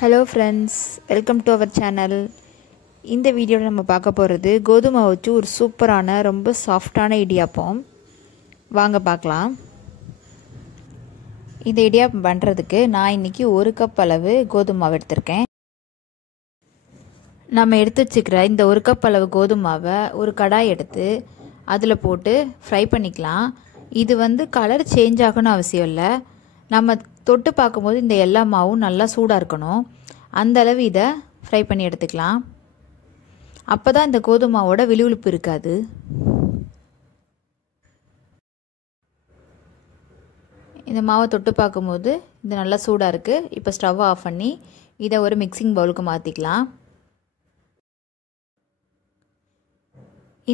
Hello friends, welcome to our channel. இந்த வீடியோல நம்ம பார்க்க போறது கோதுமை வச்சு ஒரு சூப்பரான ரொம்ப சாஃப்ட்டான இடியாப்பம். வாங்க பார்க்கலாம். இந்த இடியாப்பம் பண்றதுக்கு நான் இன்னைக்கு 1 கப் அளவு கோதுமை மாவு எடுத்துர்க்கேன். நாம எடுத்து வச்சிருக்கிற இந்த 1 கப் அளவு கோதுமை மாவை ஒரு கடாய் எடுத்து அதுல போட்டு ஃப்ரை பண்ணிக்கலாம். இது வந்து கலர் சேஞ்ச் ஆகணும் அவசியம் இல்ல. நம்ம தொட்டு பாக்கும்போது இந்த எல்லா மாவும் நல்லா சூடா இருக்கணும். அந்த அளவு இத ஃப்ரை பண்ணி எடுத்துக்கலாம். அப்பதான் இந்த கோதுமை மாவோட விழுவிழுப்பு இருக்காது. இந்த மாவை தொட்டு பாக்கும்போது இது நல்லா சூடா இருக்கு. இப்போ ஸ்டவ் ஆஃப் பண்ணி இத ஒரு மிக்சிங் பவுலுக்கு மாத்திக்கலாம்.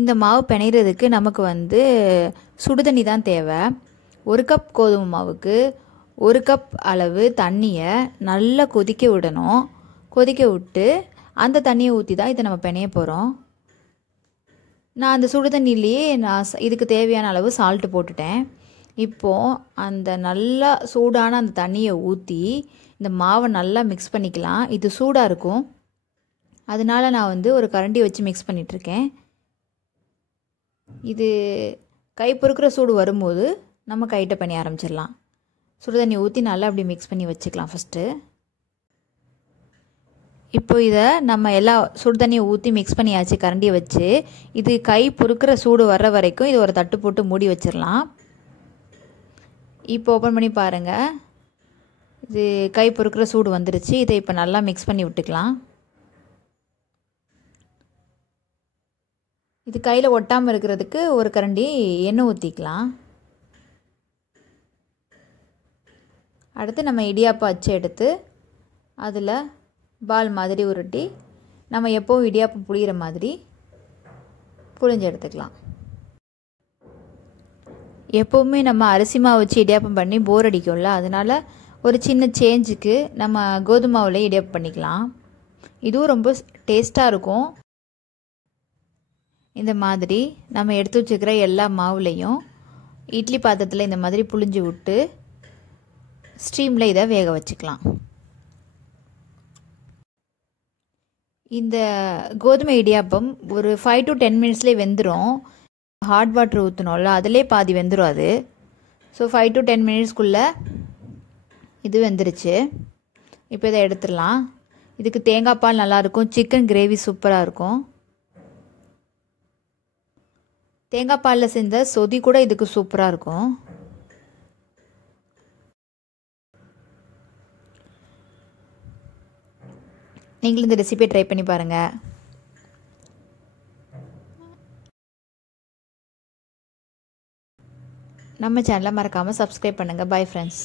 இந்த மாவு பிணையிறதுக்கு நமக்கு வந்து சுடு தண்ணி தான் தேவை. 1 கப் கோதுமை மாவுக்கு 1 கப் அளவு தண்ணியை நல்லா கொதிக்க விடணும். கொதிக்க விட்டு அந்த தண்ணியை ஊற்றி தான் இதை நம்ம பிணைய போகிறோம். நான் அந்த சுடு தண்ணியிலேயே இதுக்கு தேவையான அளவு சால்ட்டு போட்டுட்டேன். இப்போது அந்த நல்லா சூடான அந்த தண்ணியை ஊற்றி இந்த மாவை நல்லா மிக்ஸ் பண்ணிக்கலாம். இது சூடாக இருக்கும், அதனால நான் வந்து ஒரு கரண்டி வச்சு மிக்ஸ் பண்ணிகிட்ருக்கேன். இது கை பொறுக்கிற சூடு வரும்போது நம்ம கைட்ட பண்ணி ஆரம்பிச்சிடலாம். சுடு தண்ணி ஊற்றி நல்லா அப்படி மிக்ஸ் பண்ணி வச்சுக்கலாம் ஃபஸ்ட்டு. இப்போ இதை நம்ம எல்லா சுடு தண்ணியை ஊற்றி மிக்ஸ் பண்ணியாச்சு கரண்டியை வச்சு. இது கை பொறுக்கிற சூடு வர்ற வரைக்கும் இது ஒரு தட்டு போட்டு மூடி வச்சிடலாம். இப்போ ஓப்பன் பண்ணி பாருங்கள், இது கை பொறுக்கிற சூடு வந்துருச்சு. இதை இப்போ நல்லா மிக்ஸ் பண்ணி விட்டுக்கலாம். இது கையில் ஒட்டாமல் இருக்கிறதுக்கு ஒரு கரண்டி எண்ணெய் ஊற்றிக்கலாம். அடுத்து நம்ம இடியாப்பம் அச்சு எடுத்து அதில் பால் மாதிரி உருட்டி நம்ம எப்போவும் இடியாப்பம் புளிகிற மாதிரி புளிஞ்சு எடுத்துக்கலாம். எப்போவுமே நம்ம அரிசி மாவு வச்சு இடியாப்பம் பண்ணி போர் அடிக்கும்ல, அதனால் ஒரு சின்ன சேஞ்சுக்கு நம்ம கோதுமை மாவுலேயே இடியாப்பம் பண்ணிக்கலாம். இதுவும் ரொம்ப டேஸ்ட்டாக இருக்கும். இந்த மாதிரி நம்ம எடுத்து வச்சுக்கிற எல்லா மாவுலேயும் இட்லி பாத்திரத்தில் இந்த மாதிரி புளிஞ்சு விட்டு ஸ்டீமில் இதை வேக வச்சுக்கலாம். இந்த கோதுமை இடியாப்பம் ஒரு 5 to 10 மினிட்ஸ்லேயே வெந்துடும். ஹாட் வாட்டர் ஊற்றணும்ல, அதிலே பாதி வெந்துடும் அது. ஸோ 5 to 10 மினிட்ஸ்க்குள்ளே இது வெந்துருச்சு. இப்போ இதை எடுத்துடலாம். இதுக்கு தேங்காய் பால் நல்லாயிருக்கும், சிக்கன் கிரேவி சூப்பராக இருக்கும். தேங்காய் பாலில் செஞ்ச சொதி கூட இதுக்கு சூப்பராக இருக்கும். நீங்களும் இந்த ரெசிபியை ட்ரை பண்ணி பாருங்கள். நம்ம சேனலை மறக்காமல் சப்ஸ்கிரைப் பண்ணுங்கள். Bye friends.